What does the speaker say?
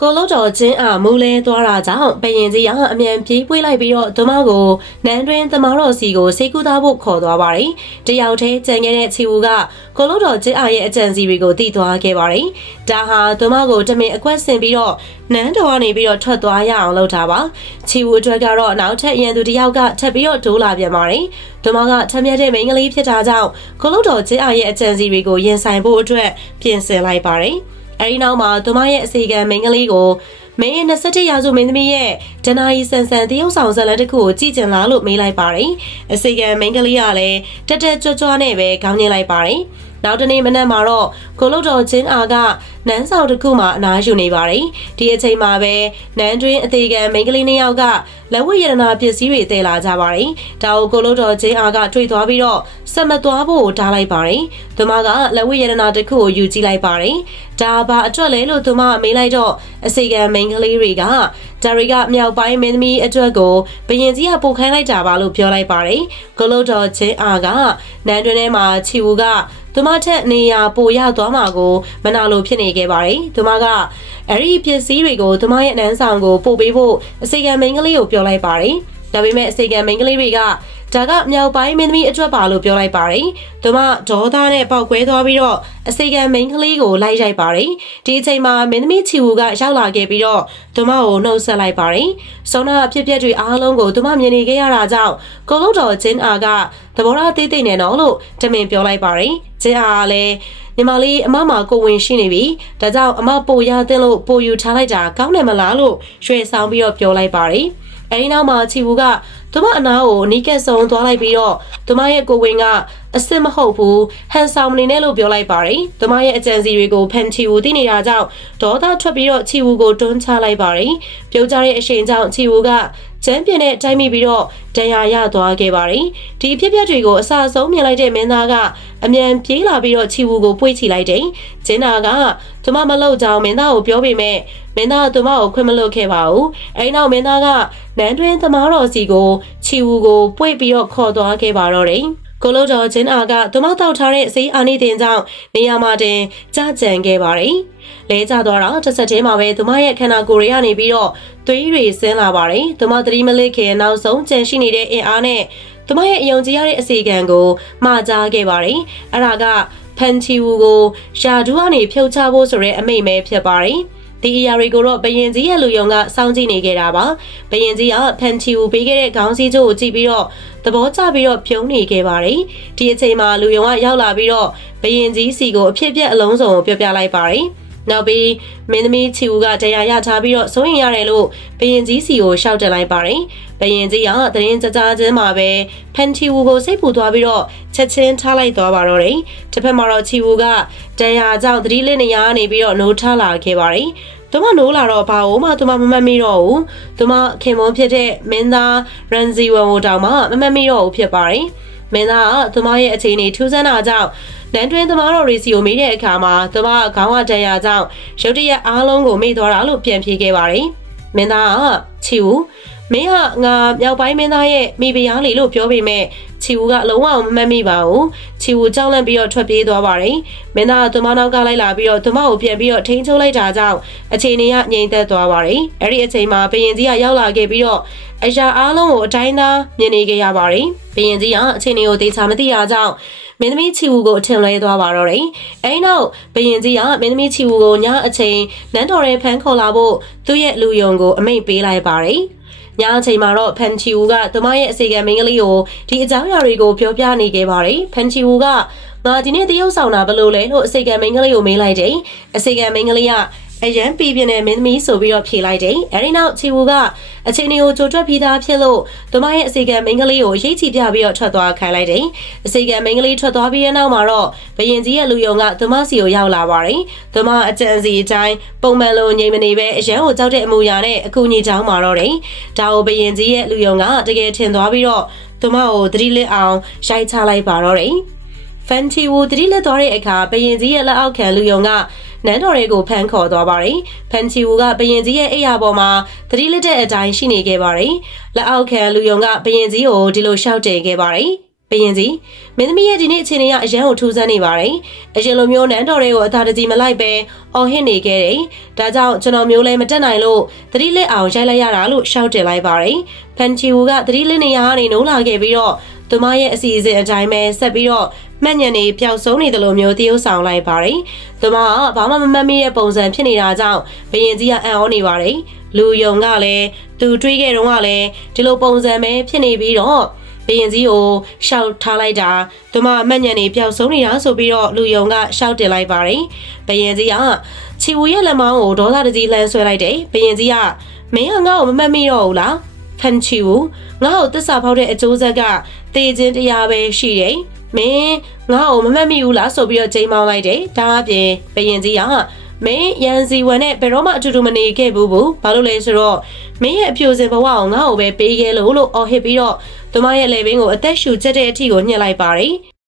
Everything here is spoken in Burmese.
ကိုလို့တော်ချင်းအားမူလဲသွားတာကြောင့်ဘယင်ကြီးကအမြန်ပြေးပွေးလိုက်ပြီးတော့သူမကိုနန်းတွင်သမားတော်စီကိုစိတ်ကူးသားဖို့ခေါ်သွားပါတယ်။တယောက်တည်းကြံခဲ့တဲ့ချီဝူကကိုလို့တော်ချင်းအားရဲ့အကြံစီတွေကိုတည်သွားခဲ့ပါတယ်။ဒါဟာသူမကိုတမင်အကွက်ဆင်ပြီးတော့နန်းတော်ကနေပြီးတော့ထွက်သွားရအောင်လုပ်တာပါ။ချီဝူအတွက်ကတော့နောက်ထပ်ရန်သူတယောက်ကထပ်ပြီးတော့ဒိုးလာပြန်ပါတယ်။သူမကထမြက်တဲ့မိန်းကလေးဖြစ်တာကြောင့်ကိုလို့တော်ချင်းအားရဲ့အကြံစီတွေကိုရင်ဆိုင်ဖို့အတွက်ပြင်ဆင်လိုက်ပါတယ်။အဲဒီနောက်မှာသူမရဲ့အစီကံမိန်းကလေးကိုမင်း21ရာစုမင်းသမီးရဲ့ဒနာယီဆန်ဆန်တရုပ်ဆောင်ဇာတ်လမ်းတစ်ခုကိုကြည့်ကြင်လာလို့မေးလိုက်ပါတယ်။အစီကံမိန်းကလေးကလည်းတက်တက်ကြွကြွနဲ့ပဲခေါင်းညှိလိုက်ပါတယ်။နောက်တနေ့မနက်မှာတော့ကိုလုတ်တော်ချင်းအားကနန်းဆောင်တစ်ခုမှာအနားယူနေပါတယ်။ဒီအချိန်မှာပဲနန်းတွင်အသေးကံမိန်းကလေးနှစ်ယောက်ကလက်ဝတ်ရတနာပစ္စည်းတွေသယ်လာကြပါတယ်။ဒါကိုကိုလုတ်တော်ချင်းအားကတွေ့သွားပြီးတော့ဆက်မသွားဖို့ထားလိုက်ပါတယ်။သူမကလက်ဝတ်ရတနာတစ်ခုကိုယူကြည့်လိုက်ပါတယ်။ဒါဘာအတွက်လဲလို့သူမမေးလိုက်တော့အစီကံမိန်းကလေးတွေကဒါတွေကမြောက်ပိုင်းမင်းသမီးအတွက်ကိုဘယင်ကြီးကပို့ခိုင်းလိုက်တာပါလို့ပြောလိုက်ပါတယ်။ကိုလုတ်တော်ချင်းအားကနန်းတွင်ထဲမှာချီဝူကသူမထက်နေရာပိုရသွားမှာကိုမနာလိုဖြစ်နေခဲ့ပါတယ်။သူမကအဲ့ဒီပစ္စည်းတွေကိုသူမရဲ့နန်းဆောင်ကိုပို့ပေးဖို့အစီကံမိန်းကလေးကိုပြောလိုက်ပါတယ်။ဒါပေမဲ့အစီကံမိန်းကလေးတွေကဒါကမြောက်ပိုင်းမင်းသမီးအတွက်ပါလို့ပြောလိုက်ပါတယ်။သူမဒေါသနဲ့ပေါက်ကွဲသွားပြီးတော့အစီကံမိန်းကလေးကိုလိုက်ရိုက်ပါတယ်။ဒီအချိန်မှာမင်းသမီးချီဝူကရောက်လာခဲ့ပြီးတော့သူမကိုနှုတ်ဆက်လိုက်ပါတယ်။စုံနာအဖြစ်အပျက်တွေအားလုံးကိုသူမမြင်နေခဲ့ရတာကြောင့်ကိုလုတ်တော်ချင်းအားကသဘောထားသေးသေးနဲ့နော်လို့တမင်ပြောလိုက်ပါတယ်။ချင်းအားလည်းညီမလေးအမမှာကိုဝင်ရှိနေပြီ။ဒါကြောင့်အမပိုရသင့်လို့ပိုယူထားလိုက်တာကောင်းတယ်မလားလို့ရွှေဆောင်ပြီးတော့ပြောလိုက်ပါတယ်။အဲဒီနောက်မှာချီဝူကသူမအနာကိုနီးကက်ဆုံသွားလိုက်ပြီးတော့သူမရဲ့ကိုဝင်ကအစ်စ်မဟုတ်ဘူးဟန်ဆောင်နေနဲ့လို့ပြောလိုက်ပါတယ်။သူမရဲ့အကြံစီတွေကိုဖန်ချီဝူသိနေတာကြောင့်ဒေါသထွက်ပြီးတော့ချီဝူကိုတွန်းချလိုက်ပါတယ်။ပြုတ်ကြတဲ့အချိန်ကြောင့်ချီဝူကကျန်းပြင်းနဲ့တိုက်မိပြီးတော့ဒဏ်ရာရသွားခဲ့ပါတယ်။ဒီအဖြစ်အပျက်တွေကိုအစအဆုံးမြင်လိုက်တဲ့မင်းသားကအမြန်ပြေးလာပြီးတော့ချီဝူကိုပွေ့ချလိုက်တယ်။ကျင်းနာကသူမမလုပ်ကြောင်းမင်းသားကိုပြောပေမဲ့မင်းသားကသူမကိုခွင့်မလွတ်ခဲ့ပါဘူး။အဲဒီနောက်မင်းသားကနန်းတွင်သမားတော်စီကိုချီဝူကိုပွေ့ပြီးတော့ခေါ်သွားခဲ့ပါတော့တယ်။ကိုလုတ်တော်ချင်းအားကသူမတောက်ထားတဲ့စေးအာနိတင်ကြောင့်နေရာမှာတင်ကြကြံခဲ့ပါတယ်။လဲကျသွားတော့တစ်ဆက်တည်းမှာပဲသူမရဲ့ခန္ဓာကိုယ်တွေကနေပြီးတော့သွေးတွေဆင်းလာပါတယ်။သူမသတိမလစ်ခင်နောက်ဆုံးကြံရှိနေတဲ့အင်အားနဲ့သူမရဲ့အယုံကြည်ရတဲ့အစီကံကိုမှားကြားခဲ့ပါတယ်။အဲ့ဒါကဖန်ချီဝူကိုယာဒူးကနေဖြုတ်ချဖို့ဆိုတဲ့အမိန့်ပဲဖြစ်ပါတယ်။ဒီအရာတွေကိုတော့ဘယင်ကြီးရဲ့လူယုံကစောင့်ကြည့်နေခဲ့တာပါဘယင်ကြီးကဖန်ချီဝူပေးခဲ့တဲ့ခေါင်းစည်းကျိုးကိုကြည့်ပြီးတော့သဘောကျပြီးတော့ပြုံးနေခဲ့ပါတယ်ဒီအချိန်မှာလူယုံကရောက်လာပြီးတော့ဘယင်ကြီးစီကိုအဖြစ်အပျက်အလုံးစုံကိုပြောပြလိုက်ပါတယ်နောက်ပြီးမင်းသမီးချီဝူကတရားရထားပြီးတော့စိုးရင်ရတယ်လို့ဘယင်ကြီးစီကိုရှောက်တင်လိုက်ပါတယ်ဘယင်ကြီးကတရင်ကြကြချင်းမှာပဲဖန်ချီဝူကိုစိတ်ပူသွားပြီးတော့ချက်ချင်းထားလိုက်သွားပါတော့တယ်တစ်ဖက်မှာတော့ချီဝူကတရားကြောင့်သတိလစ်နေရနေပြီးတော့နိုးထားလာခဲ့ပါတယ်သူမနိုးလာတော့ဘာလို့မှသူမမမှတ်မိတော့ဘူးသူမခင်မွန်ဖြစ်တဲ့မင်းသားရန်စီဝမ်ကိုတောင်မှမမှတ်မိတော့ဘူးဖြစ်ပါတယ်မင်းသားကသူမရဲ့အခြေအနေထူးဆန်းတာကြောင့်နန်းတွင်သမားတော်ရီစီကိုမေးတဲ့အခါမှာသူမခေါင်းဝတန်ရာကြောင့်ရုတ်တရက်အားလုံးကိုမေ့သွားတာလို့ပြန်ဖြေခဲ့ပါတယ်မင်းသားကချီဝူမင်းကငါမြောက်ပိုင်းမင်းသားရဲ့မိဖုရားလေလို့ပြောပေမဲ့ချီဝူကလုံးဝမမှတ်မိပါဘူးချီဝူကြောက်လန့်ပြီးတော့ထွက်ပြေးသွားပါတယ်မင်းသားကသူမနောက်ကလိုက်လာပြီးတော့သူမကိုပြန်ပြီးတော့ထိန်းချုပ်လိုက်တာကြောင့်အခြေအနေကငြိမ်သက်သွားပါတယ်အဲ့ဒီအချိန်မှာဘယင်ကြီးကရောက်လာခဲ့ပြီးတော့အရာအားလုံးကိုအတိုင်းသားမြင်နေခဲ့ရပါတယ်ဘယင်ကြီးကအခြေအနေကိုသိချာမသိတာကြောင့်မင်းသမီးချီဝူကိုအထင်လဲသွားပါတော့တယ်အဲဒီနောက်ဘယင်ကြီးကမင်းသမီးချီဝူကိုညအချိန်နန်းတော်ရဲဖမ်းခေါ်လာဖို့သူ့ရဲ့လူယုံကိုအမိန့်ပေးလိုက်ပါတယ်ညအချိန်မှာတော့ဖန်ချီဝူကသူမရဲ့အစီကံမိန်းကလေးကိုဒီအကြောင်းအရာတွေကိုပြောပြနေခဲ့ပါတယ်ဖန်ချီဝူကငါဒီနေ့တရုပ်ဆောင်တာဘလို့လဲလို့အစီကံမိန်းကလေးကိုမေးလိုက်တယ်အစီကံမိန်းကလေးကအရန်ပြပြနဲ့မင်းသမီးဆိုပြီးတော့ဖြေလိုက်တယ်အဲဒီနောက်ချီဝူကအချိန်တွေကိုကြိုတွက်ပြီးသားဖြစ်လို့သူမရဲ့အစီကံမိန်းကလေးကိုရိတ်ချီပြပြီးတော့ထွက်သွားခိုင်းလိုက်တယ်အစီကံမိန်းကလေးထွက်သွားပြီးတဲ့နောက်မှာတော့ဘယင်ကြီးရဲ့လူယုံကသူမစီကိုရောက်လာပါတယ်သူမအကြံစီအတိုင်းပုံမှန်လိုငြိမ်မနေပဲအရန်ကိုကြောက်တဲ့အမူအရာနဲ့အကူအညီချောင်းမှာတော့တယ်ဒါကိုဘယင်ကြီးရဲ့လူယုံကတကယ်ထင်သွားပြီးတော့သူမကိုသတိလစ်အောင်ရိုက်ချလိုက်ပါတော့တယ်ဖန်ချီဝူသတိလစ်သွားတဲ့အခါဘယင်ကြီးရဲ့လက်အောက်ခံလူယုံကနန်းတော်တွေကိုဖမ်းခေါ်သွားပါတယ်။ဖန်ချီဝူကဘယင်ကြီးရဲ့အိယာပေါ်မှာသတိလစ်တဲ့အတိုင်းရှိနေခဲ့ပါတယ်။လက်အောက်ခံလူယုံကဘယင်ကြီးကိုဒီလိုရှောက်တင်ခဲ့ပါတယ်။ ဘယင်ကြီးမင်းသမီးရဲ့ဒီနေ့အခြေအနေကအရန်ကိုထူးဆန်းနေပါတယ်အရင်လိုမျိုးနန်းတော်တွေကိုအသာတကြီးမလိုက်ပဲအော်ဟစ်နေခဲ့တယ်ဒါကြောင့်ကျွန်တော်မျိုးလည်းမတက်နိုင်လို့သတိလစ်အောင်ရိုက်လိုက်ရတာလို့ရှောက်တင်လိုက်ပါတယ်ဖန်ချီဝူကသတိလစ်နေရကနေနိုးလာခဲ့ပြီးတော့သူမရဲ့အစီအစဉ်အတိုင်းပဲဆက်ပြီးတော့မှတ်ညံနေပျောက်ဆုံးနေတယ်လို့မျိုးတရုပ်ဆောင်လိုက်ပါတယ်သူမကဘာမှမမှတ်မိတဲ့ပုံစံဖြစ်နေတာကြောင့်ဘယင်ကြီးကအံ့ဩနေပါတယ်လူယုံကလည်းသူတွေးခဲ့တော့ကလည်းဒီလိုပုံစံပဲဖြစ်နေပြီးတော့ဘယင်ကြီးကိုရှောက်ထားလိုက်တာသူမမှတ်ညံနေပျောက်ဆုံးနေတာဆိုပြီးတော့လူယုံကရှောက်တင်လိုက်ပါတယ်ဘယင်ကြီးကချီဝူရဲ့လက်မောင်းကိုဒေါသတကြီးလှမ်းဆွဲလိုက်တယ်ဘယင်ကြီးကမင်းကငါ့ကိုမမှတ်မိတော့ဘူးလားဖန်ချီဝူငါ့ကိုသစ္စာဖောက်တဲ့အကျိုးဆက်ကတေခြင်းတရားပဲရှိတယ်မင်းငါ့ကိုမမှတ်မိဘူးလားဆိုပြီးတော့ချိန်မောင်းလိုက်တယ်ဒါအပြင်ဘယင်ကြီးကမင်းရန်စီဝန်နဲ့ဘယ်တော့မှအတူတူမနေခဲ့ဘူးဘာလို့လဲဆိုတော့မင်းရဲ့အပြိုစင်ဘဝကိုငါ့ကိုပဲပေးခဲ့လို့အော်ဟစ်ပြီးတော့သူမရဲ့လေဘင်းကိုအသက်ရှူချက်တဲ့အထိကိုညှစ်လိုက်ပါတယ်